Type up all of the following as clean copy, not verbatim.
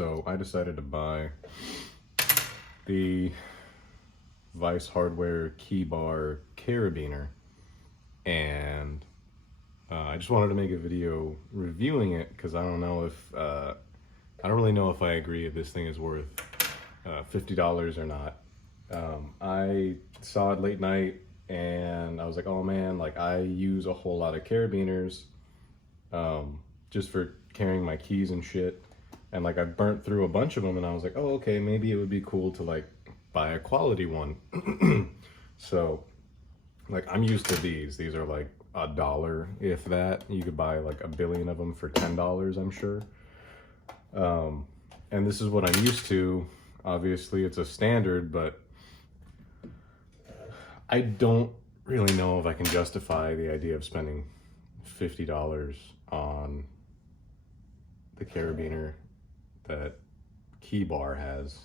So I decided to buy the Vice Hardware KeyVice Carabiner, and I just wanted to make a video reviewing it because I don't know if I don't really know if I agree if this thing is worth $50 or not. I saw it late night and I was like, oh man, like I use a whole lot of carabiners just for carrying my keys and shit, and like I burnt through a bunch of them, and I was like, oh okay, maybe it would be cool to like buy a quality one. So like I'm used to these are like $1, if that. You could buy like a billion of them for $10, I'm sure. And this is what I'm used to. Obviously it's a standard, but I don't really know if I can justify the idea of spending $50 on the carabiner that KeyVice has.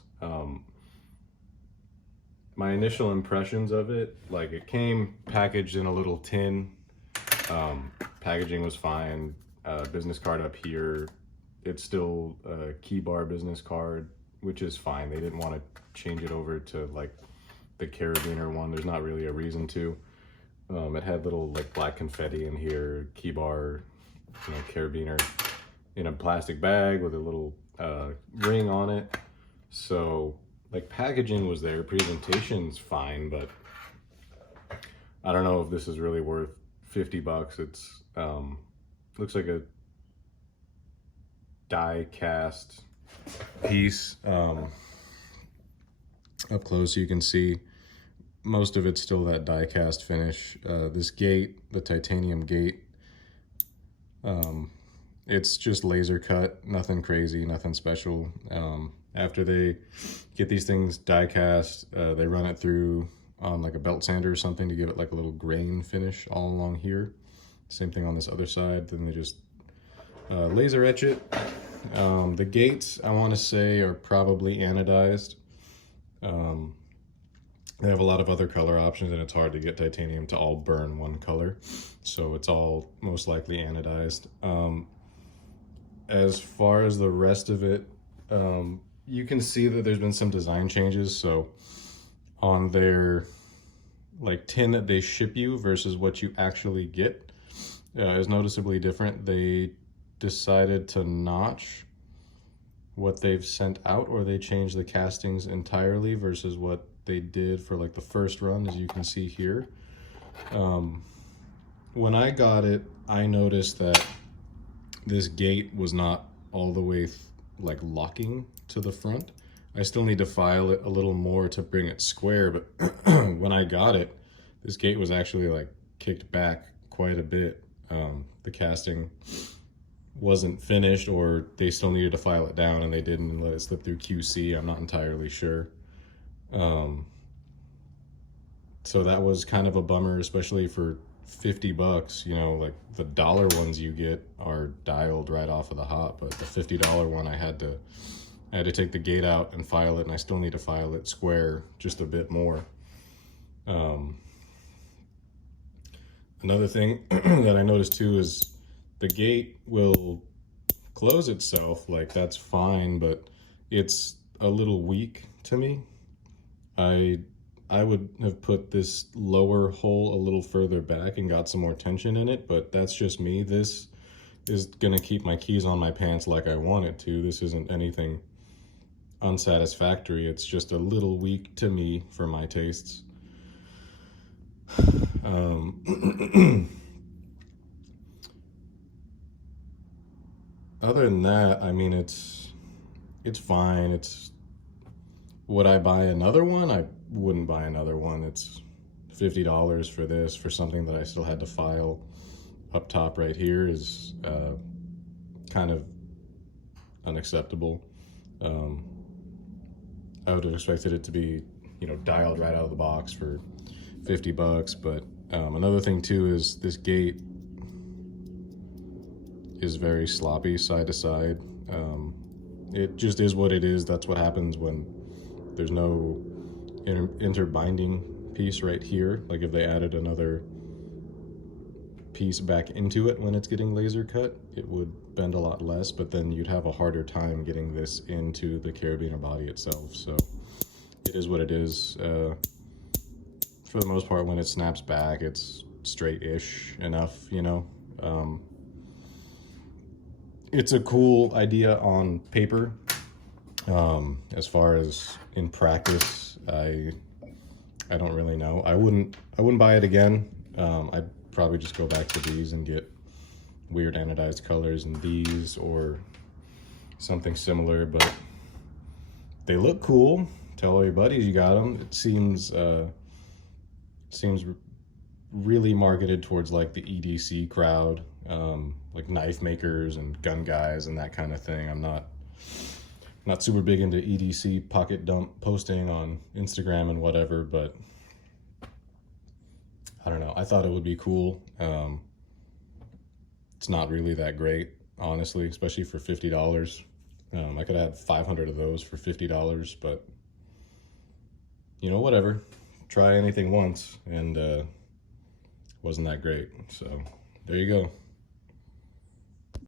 My initial impressions of it, like it came packaged in a little tin. Packaging was fine. Business card up here. It's still a KeyVice business card, which is fine. They didn't want to change it over to like the carabiner one. There's not really a reason to. It had little like black confetti in here, KeyVice, carabiner in a plastic bag with a little ring on it. So like packaging was there, presentation's fine, but I don't know if this is really worth $50. It's looks like a die cast piece. Up close you can see most of it's still that die cast finish. This gate, the titanium gate, it's just laser cut, nothing crazy, nothing special. After they get these things die cast, they run it through on like a belt sander or something to give it like a little grain finish all along here. Same thing on this other side. Then they just laser etch it. The gates, I want to say, are probably anodized. They have a lot of other color options, and it's hard to get titanium to all burn one color, so it's all most likely anodized. As far as the rest of it, you can see that there's been some design changes. So on their like tin that they ship you versus what you actually get is noticeably different. They decided to notch what they've sent out, or they changed the castings entirely versus what they did for like the first run, as you can see here. When I got it, I noticed that this gate was not all the way like locking to the front. I still need to file it a little more to bring it square, but when I got it, this gate was actually like kicked back quite a bit. The casting wasn't finished, or they still needed to file it down and they didn't, and let it slip through QC. I'm not entirely sure. So that was kind of a bummer, especially for $50. Like the dollar ones you get are dialed right off of the hop, but the $50 one I had to take the gate out and file it, and I still need to file it square just a bit more. Another thing that I noticed too is the gate will close itself, like that's fine, but it's a little weak to me. I would have put this lower hole a little further back and got some more tension in it, but that's just me. This is gonna keep my keys on my pants like I want it to. This isn't anything unsatisfactory. It's just a little weak to me for my tastes. Other than that, I mean, it's fine. Would I buy another one? I wouldn't buy another one. It's $50 for this, for something that I still had to file up top right here, is kind of unacceptable. I would have expected it to be, dialed right out of the box for $50, but another thing too is this gate is very sloppy side to side. It just is what it is. That's what happens when there's no interbinding piece right here. Like if they added another piece back into it when it's getting laser cut, it would bend a lot less, but then you'd have a harder time getting this into the carabiner body itself. So it is what it is. For the most part, when it snaps back, it's straight-ish enough, you know. It's a cool idea on paper. As far as in practice, I don't really know. I wouldn't buy it again. I'd probably just go back to these and get weird anodized colors in these or something similar, but they look cool. Tell all your buddies you got them. It seems really marketed towards like the EDC crowd, like knife makers and gun guys and that kind of thing. I'm not super big into EDC pocket dump posting on Instagram and whatever, but I don't know. I thought it would be cool. It's not really that great, honestly, especially for $50. I could have had 500 of those for $50, but you know, whatever. Try anything once, and wasn't that great. So there you go.